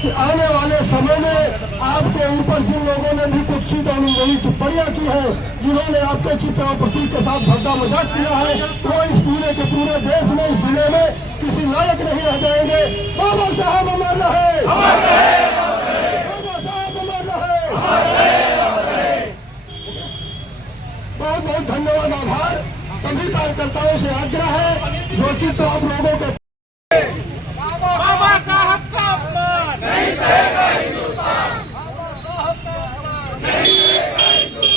कि आने वाले समय में आपके ऊपर जिन लोगों ने भी कुत्सित और निंदनीय टिप्पणियां की है, जिन्होंने आपके चित्र और प्रतीक के साथ भद्दा मजाक किया है, वो इस पूरे के पूरे देश में, इस जिले में किसी लायक नहीं रह जाएंगे। बाबा साहब अमर रहे, बाबा साहब अमर रहे। बहुत बहुत धन्यवाद, आभार। सभी कार्यकर्ताओं से आग्रह है, जो चित्र आप लोगों के बाबा साहब का अपमान नहीं सहेगा हिंदुस्तान, बाबा साहब का अपमान नहीं सहेगा हिंदुस्तान।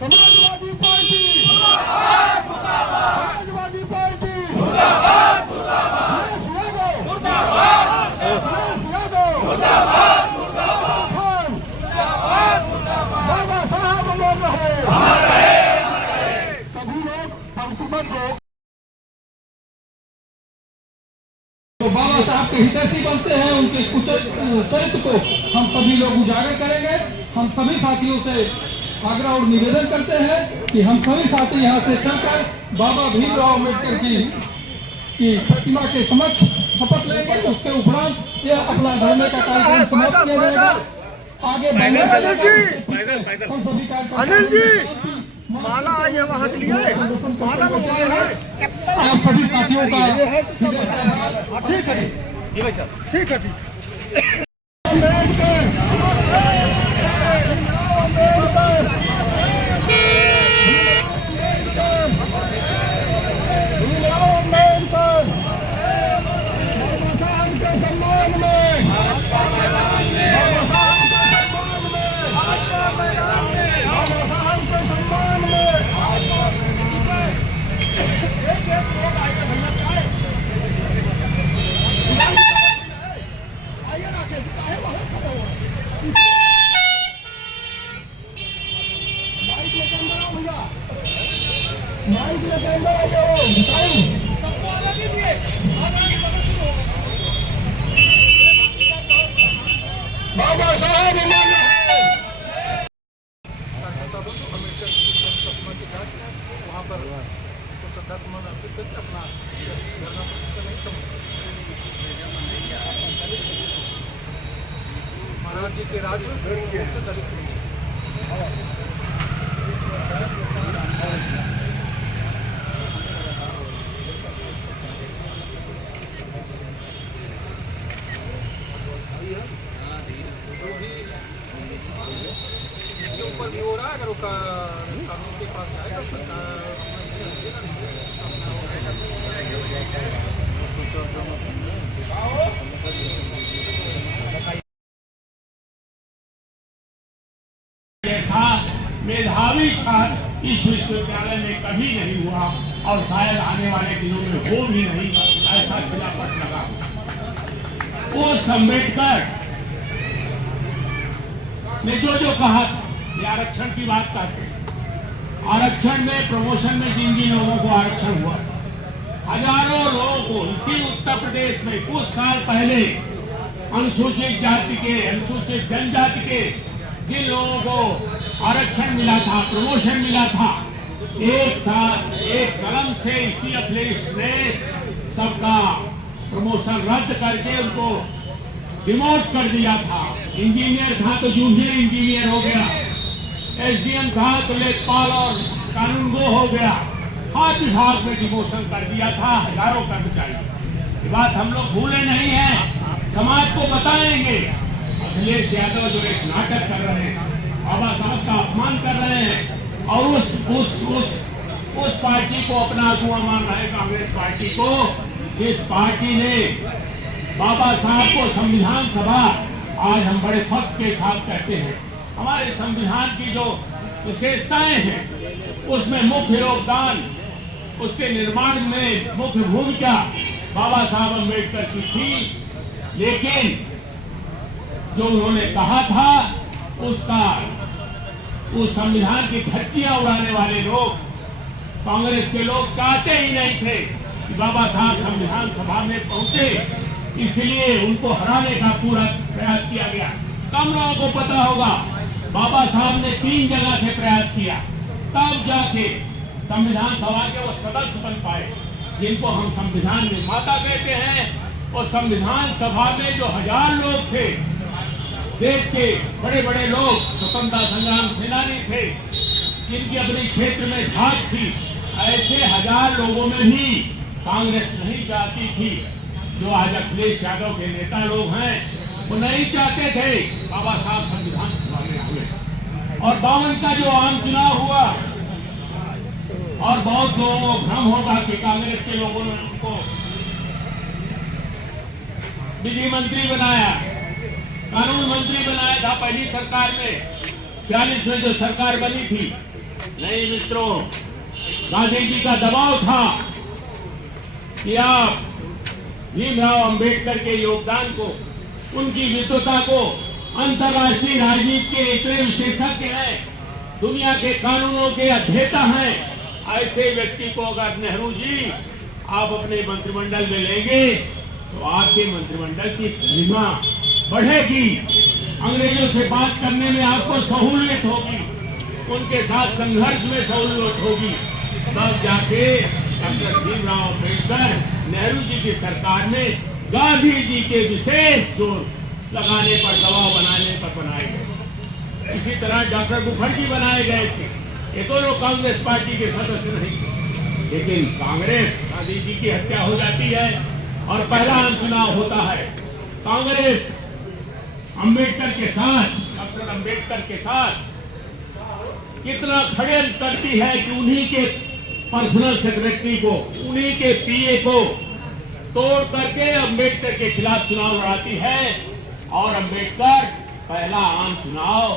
समाजवादी पार्टी मुर्दाबाद मुर्दाबाद, समाजवादी पार्टी मुर्दाबाद मुर्दाबाद, अखिलेश यादव मुर्दाबाद अखिलेश यादव मुर्दाबाद मुर्दाबाद, आजम खान मुर्दाबाद मुर्दाबाद, बाबा साहब अमर रहे। अमर रहे अमर रहे। सभी लोग पंक्तिबद्ध हो। तो बाबा साहब के हितैषी बनते हैं, उनके चरित्र को हम सभी लोग उजागर करेंगे। हम सभी साथियों से आग्रह और निवेदन करते हैं कि हम सभी साथी यहाँ से चलकर बाबा भीमराव अम्बेडकर की प्रतिमा के समक्ष शपथ लेंगे। उसके उपरांत यह अपना धरने का कार्यक्रम समाप्त किया जाएगा। आगे हम सभी कार्यक्रम माला आई है वहाँ के लिए, माला आप सभी साथियों का ठीक है, ठीक है, ठीक। बाबा साहब वहाँ पर श्रद्धा सुमन अर्पित करके अपना धरना महाराज जी के राज ऊपर भी हो रहा है। अगर कानून के पास जाएगा ऐसा मेधावी छात्र इस विश्वविद्यालय में कभी नहीं हुआ और शायद आने वाले दिनों में हो भी नहीं, ऐसा खिलाफत लगा। वो अम्बेडकर ने जो कहा, ये आरक्षण की बात करते हैं। आरक्षण में, प्रमोशन में जिन जिन लोगों को आरक्षण हुआ, हजारों लोगों को इसी उत्तर प्रदेश में कुछ साल पहले अनुसूचित जाति के, अनुसूचित जनजाति के जिन लोगों को आरक्षण मिला था, प्रमोशन मिला था, एक साथ एक कलम से इसी अखिलेश ने सबका प्रमोशन रद्द करके उनको डिमोट कर दिया था। इंजीनियर था तो जूनियर इंजीनियर हो गया, एसडीएम था तो लेखपाल और कानूनगो हो गया। हर विभाग में डिमोशन कर दिया था हजारों कर्मचारी। ये बात हम लोग भूले नहीं हैं, समाज को बताएंगे। अखिलेश यादव जो एक नाटक कर रहे हैं, बाबा साहब का अपमान कर रहे हैं और उस पार्टी को अपना अगुआ मान रहे हैं, कांग्रेस पार्टी को, जिस पार्टी ने बाबा साहब को संविधान सभा, आज हम बड़े फख्र के साथ कहते हैं, हमारे संविधान की जो विशेषताएं हैं उसमें मुख्य योगदान, उसके निर्माण में मुख्य भूमिका बाबा साहब अम्बेडकर की थी। लेकिन जो उन्होंने कहा था उसका, उस संविधान की धज्जियां उड़ाने वाले लोग, कांग्रेस के लोग चाहते ही नहीं थे कि बाबा साहब संविधान सभा में पहुंचे, इसलिए उनको हराने का पूरा प्रयास किया गया। कम लोगों को पता होगा, बाबा साहब ने 3 जगह से प्रयास किया, तब जाके संविधान सभा के वो सदस्य बन पाए, जिनको हम संविधान निर्माता कहते हैं। और संविधान सभा में जो 1000 लोग थे, देश के बड़े बड़े लोग, स्वतंत्रता संग्राम सेनानी थे, जिनकी अपने क्षेत्र में धाक थी, ऐसे 1000 लोगों में भी कांग्रेस नहीं चाहती थी। जो आज अखिलेश यादव के नेता लोग हैं, वो नहीं चाहते थे बाबा साहब संविधान सभा में आए। और 52 का जो आम चुनाव हुआ, और बहुत लोगों को भ्रम होगा कि कांग्रेस के लोगों ने उनको विधि मंत्री बनाया, कानून मंत्री बनाया था पहली सरकार में, 46 में जो सरकार बनी थी। नहीं मित्रों, गांधी जी का दबाव था कि आप भीमराव अंबेडकर के योगदान को, उनकी विद्वता को, अंतर्राष्ट्रीय राजनीति के इतने विशेषज्ञ हैं, दुनिया के कानूनों के अध्येता हैं, ऐसे व्यक्ति को अगर नेहरू जी आप अपने मंत्रिमंडल में लेंगे तो आपके मंत्रिमंडल की गरिमा बढ़ेगी, अंग्रेजों से बात करने में आपको सहूलियत होगी, उनके साथ संघर्ष में सहूलियत होगी। तब जाके डॉक्टर भीमराव अम्बेडकर नेहरू जी की सरकार में गांधी जी के विशेष जोर लगाने पर, दबाव बनाने पर बनाए गए। इसी तरह डॉक्टर मुखर्जी बनाए गए थे, ये दोनों कांग्रेस पार्टी के सदस्य नहीं थे। लेकिन कांग्रेस, गांधी जी की हत्या हो जाती है और पहला आम चुनाव होता है। कांग्रेस अंबेडकर के साथ, डॉक्टर अंबेडकर के साथ कितना खड़ेल करती है कि उन्हीं के पर्सनल सेक्रेटरी को, उन्हीं के पीए को तोड़ करके अंबेडकर के खिलाफ चुनाव लड़ाती है। और अंबेडकर पहला आम चुनाव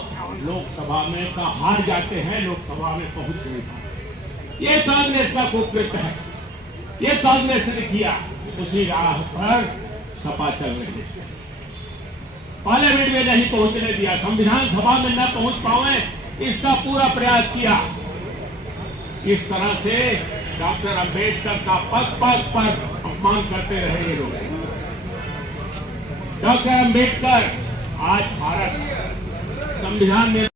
लोकसभा में का हार जाते हैं, लोकसभा में पहुंच नहीं पाते। ये कांग्रेस का कुकृत्य है, ये कांग्रेस ने किया। उसी राह पर सपा चल रही है, पार्लियामेंट में नहीं पहुंचने दिया, संविधान सभा में न पहुंच पाए, इसका पूरा प्रयास किया। इस तरह से डॉक्टर अंबेडकर का पग पग पर अपमान करते रहे ये लोग। डॉक्टर अंबेडकर आज भारत संविधान में